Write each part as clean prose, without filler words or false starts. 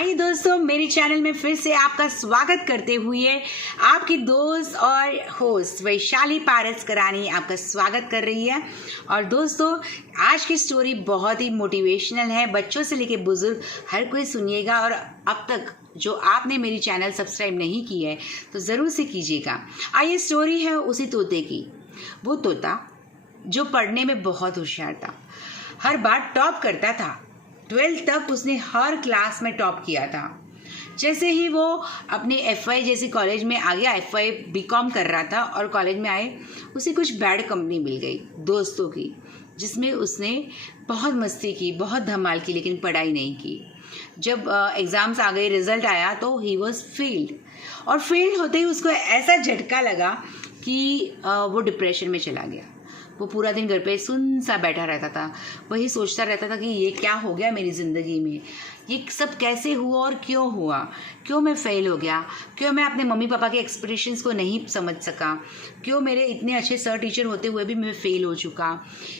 आइए दोस्तों, मेरे चैनल में फिर से आपका स्वागत करते हुए आपकी दोस्त और होस्ट वैशाली पारस करानी आपका स्वागत कर रही है। और दोस्तों, आज की स्टोरी बहुत ही मोटिवेशनल है। बच्चों से लेकर बुजुर्ग हर कोई सुनिएगा। और अब तक जो आपने मेरी चैनल सब्सक्राइब नहीं की है तो ज़रूर से कीजिएगा। आइए, स्टोरी है उसी तोते की। वो तोता जो पढ़ने में बहुत होशियार था, हर बार टॉप करता था। 12th तक उसने हर क्लास में टॉप किया था। जैसे ही वो अपने FY जैसी कॉलेज में आ गया, FY BCom कर रहा था और कॉलेज में आए, उसे कुछ बैड कंपनी मिल गई दोस्तों की, जिसमें उसने बहुत मस्ती की, बहुत धमाल की, लेकिन पढ़ाई नहीं की। जब एग्ज़ाम्स आ गए, रिजल्ट आया तो ही वॉज फेल्ड। और फेल्ड होते ही उसको ऐसा झटका लगा कि वो डिप्रेशन में चला गया। वो पूरा दिन घर पे सुन सा बैठा रहता था। वही सोचता रहता था कि ये क्या हो गया मेरी ज़िंदगी में, ये सब कैसे हुआ और क्यों हुआ, क्यों मैं फेल हो गया, क्यों मैं अपने मम्मी पापा के एक्सपेक्टेशंस को नहीं समझ सका, क्यों मेरे इतने अच्छे सर टीचर होते हुए भी मैं फेल हो चुका।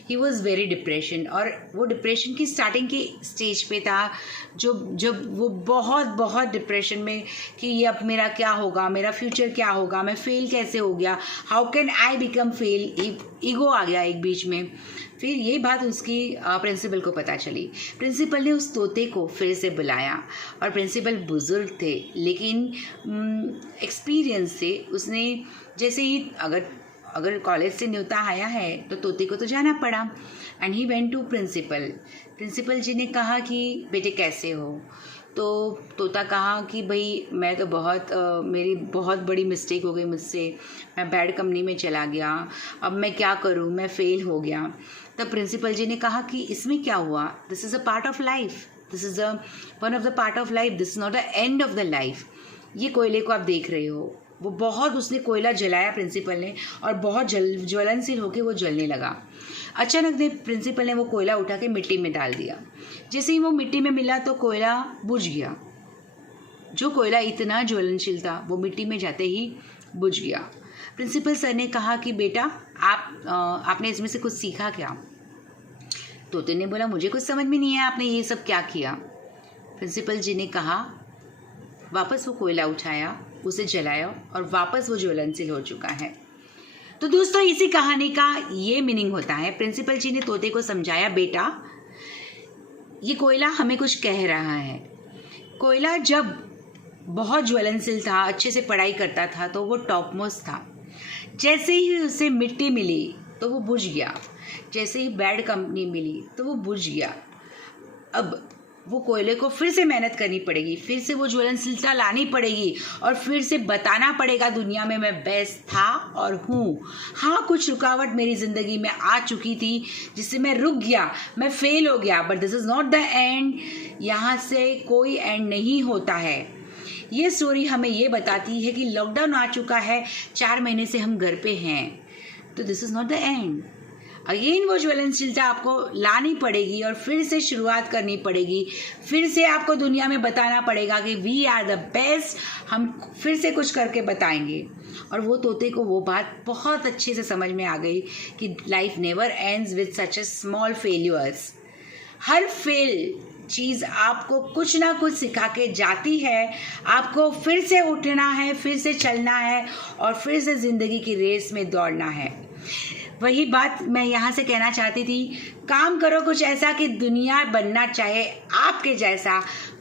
He was very depression. और वो डिप्रेशन की स्टार्टिंग की स्टेज पे था, जब वो बहुत बहुत डिप्रेशन में कि ये अब मेरा क्या होगा, मेरा फ्यूचर क्या होगा, मैं फेल कैसे हो गया, how can I become fail. Ego आ गया एक बीच में। फिर ये बात उसकी प्रिंसिपल को पता चली। प्रिंसिपल ने उस तोते को फिर से बुलाया। और प्रिंसिपल बुजुर्ग थे, लेकिन एक्सपीरियंस से उसने जैसे ही अगर कॉलेज से न्योता आया है तो तोते को तो जाना पड़ा। And he went to principal. Principal ji ने कहा कि बेटे कैसे हो। तो तोता कहा कि भाई मैं तो मेरी बहुत बड़ी मिस्टेक हो गई मुझसे, मैं बैड कंपनी में चला गया, अब मैं क्या करूं, मैं फेल हो गया। तब प्रिंसिपल जी ने कहा कि इसमें क्या हुआ, this is a part of life, this is one of the part of life, this is not the end of the life. ये कोयले को आप देख रहे हो, वो बहुत उसने कोयला जलाया प्रिंसिपल ने, और बहुत ज्वलनशील होकर वो जलने लगा। अचानक प्रिंसिपल ने वो कोयला उठा के मिट्टी में डाल दिया। जैसे ही वो मिट्टी में मिला तो कोयला बुझ गया। जो कोयला इतना ज्वलनशील था वो मिट्टी में जाते ही बुझ गया। प्रिंसिपल सर ने कहा कि बेटा आपने इसमें से कुछ सीखा क्या। तोते ने बोला मुझे कुछ समझ में नहीं है, आपने ये सब क्या किया। प्रिंसिपल जी ने कहा वापस वो कोयला उठाया, उसे जलाया और वापस वो ज्वलनशील हो चुका है। तो दोस्तों, इसी कहानी का ये मीनिंग होता है। प्रिंसिपल जी ने तोते को समझाया, बेटा ये कोयला हमें कुछ कह रहा है। कोयला जब बहुत ज्वलनशील था, अच्छे से पढ़ाई करता था, तो वो टॉप मोस्ट था। जैसे ही उसे मिट्टी मिली तो वो बुझ गया। जैसे ही बैड कंपनी मिली तो वो बुझ गया। अब वो कोयले को फिर से मेहनत करनी पड़ेगी, फिर से वो ज्वलनशीलता लानी पड़ेगी और फिर से बताना पड़ेगा दुनिया में मैं बेस्ट था और हूँ। हाँ, कुछ रुकावट मेरी ज़िंदगी में आ चुकी थी जिससे मैं रुक गया, मैं फेल हो गया, but this is not the end. यहाँ से कोई एंड नहीं होता है। ये स्टोरी हमें ये बताती है कि लॉकडाउन आ चुका है, 4 महीने से हम घर पे हैं, तो this is not the end. Again वो ज्वलनशीलता आपको लानी पड़ेगी और फिर से शुरुआत करनी पड़ेगी। फिर से आपको दुनिया में बताना पड़ेगा कि वी आर द बेस्ट। हम फिर से कुछ करके बताएंगे। और वो तोते को वो बात बहुत अच्छे से समझ में आ गई कि life never ends with such a small failures. हर फेल चीज़ आपको कुछ ना कुछ सिखा के जाती है। आपको फिर से उठना है, फिर से चलना है और फिर से ज़िंदगी की रेस में दौड़ना है। वही बात मैं यहाँ से कहना चाहती थी, काम करो कुछ ऐसा कि दुनिया बनना चाहे आपके जैसा।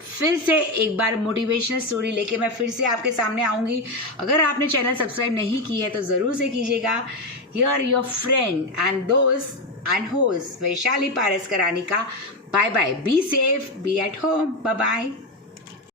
फिर से एक बार मोटिवेशनल स्टोरी लेके मैं फिर से आपके सामने आऊँगी। अगर आपने चैनल सब्सक्राइब नहीं की है तो ज़रूर से कीजिएगा। हियर योर फ्रेंड एंड दोस्त एंड होस्ट वैशाली पारस करानी का bye bye. Be safe, be at home, bye bye.